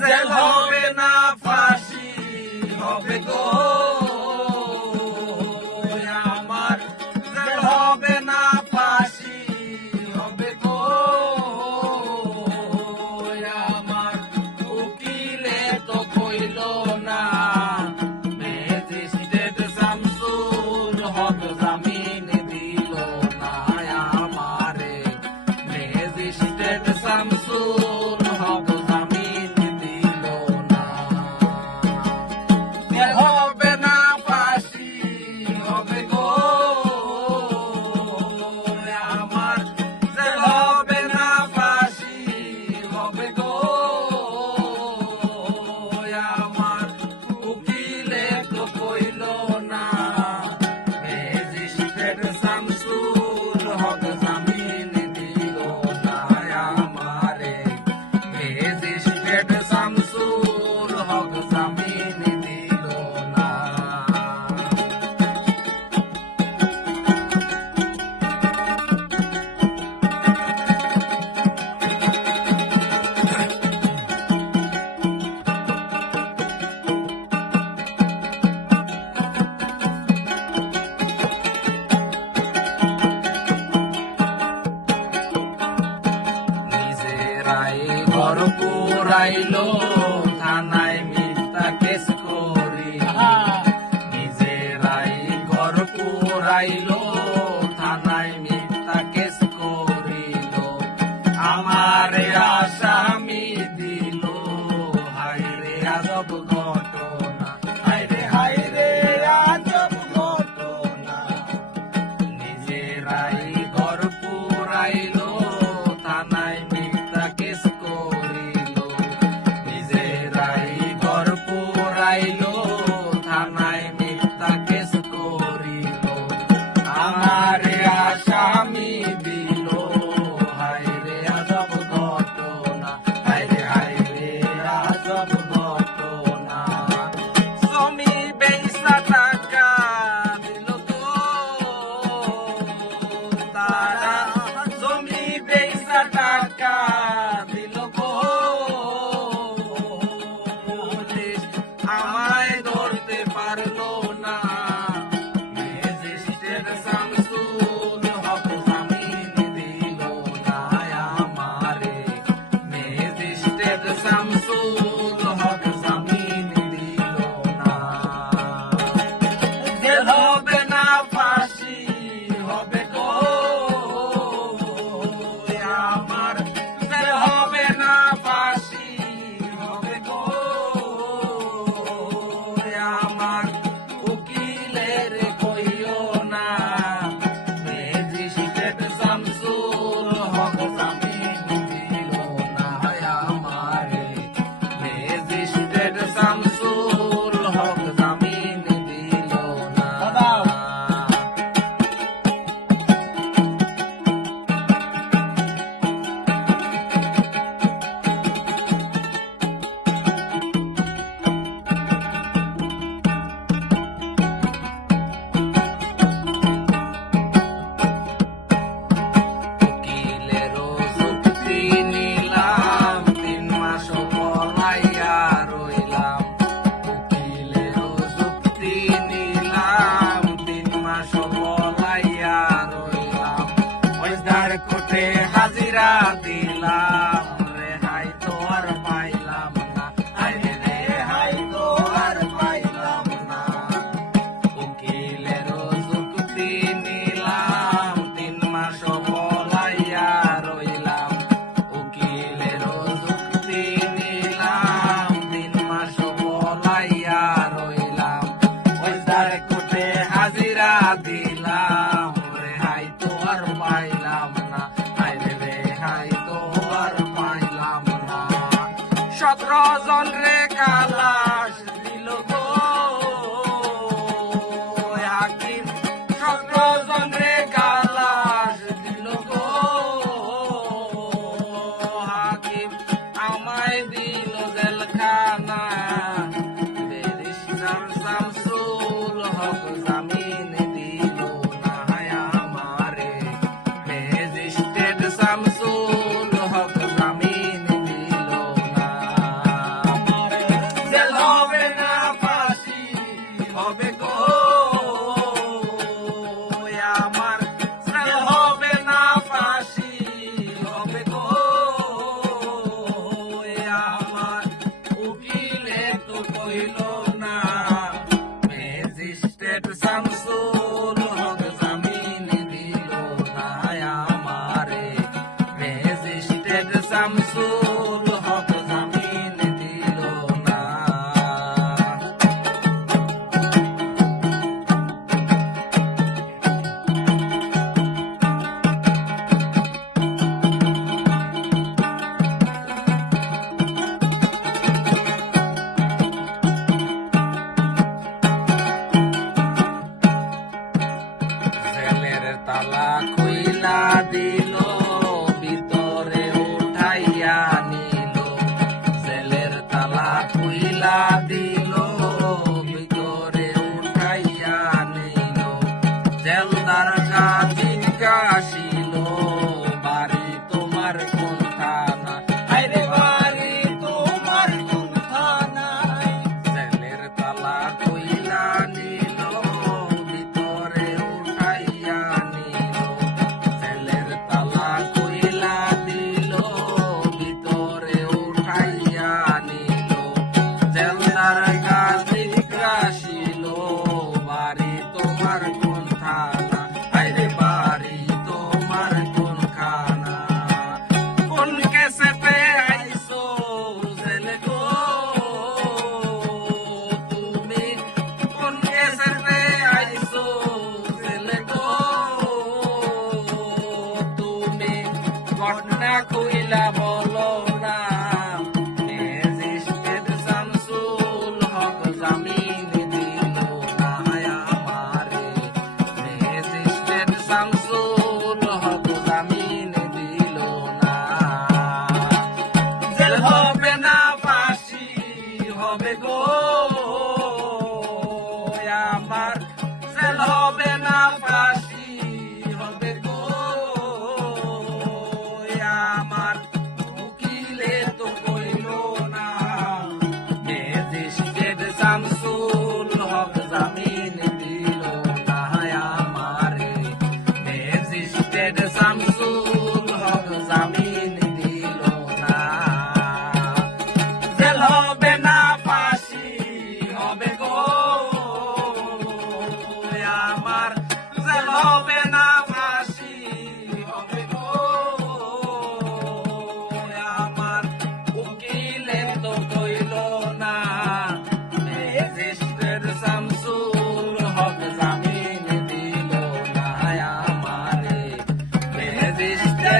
Jail হবে না ফাঁসি হবে গো আমার, জেল হবে না ফাঁসি হবে গো আমার, উকিলে তো কইল না ম্যাজিস্ট্রেট শামসুল হক জামিন দিল না আমারে, ম্যাজিস্ট্রেট শামসুল হক জামিন দিল না। জেল হবে না ফাঁসি হবে গো আমার, জেল হবে না ফাঁসি হবে গো আমার, উকিলে তো কইল না ম্যাজিস্ট্রেট শামসুল হক জামিন দিল না আমারে, ম্যাজিস্ট্রেট শামসুল হক জামিন দিল না। নিজেরাই ঘর পুরাইলো থানায় মিথ্যা কেস করি, নিজেরাই ঘর পুরাইলো থানায় মিথ্যা কেস করিল, আমারে আসামি দিল হায়রে আজব ঘটনা, হায়রে হায়রে আজব ঘটনা। নিজেরাই ঘর পুরাইলো থানায় মিথ্যা কেস করিল, নিজেরাই ঘর পুরাইলো থানায় মিথ্যা কেস করিল, আমারে আসামি দিল হায়রে আজব ঘটনা, হায়রে হায়রে আজব ঘটনা। জমি বেচা টাকা দিল তো তারা, জমি বেচা টাকা দিল গো পুলিশ আমায় ধরতে পারলো না, ম্যাজিস্ট্রেট শামসুল হক জামিন দিল না আমারে, ম্যাজিস্ট্রেট শামসুল হক জামিন দিল না। জেল হবে না ফাঁসি হবে গো আমার, জেল হবে না ফাঁসি হবে গো আমার, উকিলের কইও না ম্যাজিস্ট্রেট শামসুল হক জামিন দিল না আমারে, ম্যাজিস্ট্রেট শামসুল হক জামিন দিল না। উকিলেরও যুক্তি নিলাম 3 মাস পলাইয়া রইলাম, উকিলেরও যুক্তি নিলাম 3 মাস পলাইয়া রইলাম, ফৌজদার কোর্টে হাজিরা দিলাম রেহাই তো আর পাইলাম না, আরে রেহাই তো আর পাইলাম না। উকিলেরও যুক্তি নিলাম 3 মাস পলাইয়া রইলাম, উকিলেরও যুক্তি নিলাম 3 মাস পলাইয়া রইলাম, ফৌজদার কোর্টে হাজিরা দিলাম রেহাই তো আর পাইলাম না, আরে রেহাই তো আর পাইলাম না। 17 জন রে খালাস দিল গো হাকিম, 17 জন রে খালাস দিল গো হাকিম, আমায় দিল জেলখানা, ব্যারিস্টার শামসুল হক জামিন দিল না আমারে, ম্যাজিস্ট্রেট শামসুল হক জামিন দিল না।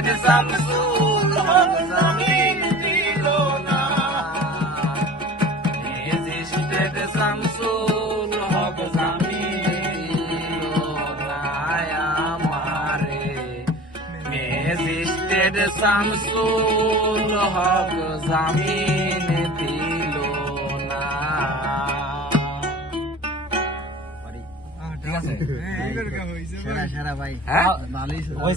ম্যাজিস্ট্রেট শামসুল হক জামিন দিল না ম্যাজিস্ট্রেট শামসুল হক জামিন দিল না আমারে ম্যাজিস্ট্রেট শামসুল হক জামিন দিল না ঠিক আছে সেরা সেরা ভাই হ্যাঁ ভালোই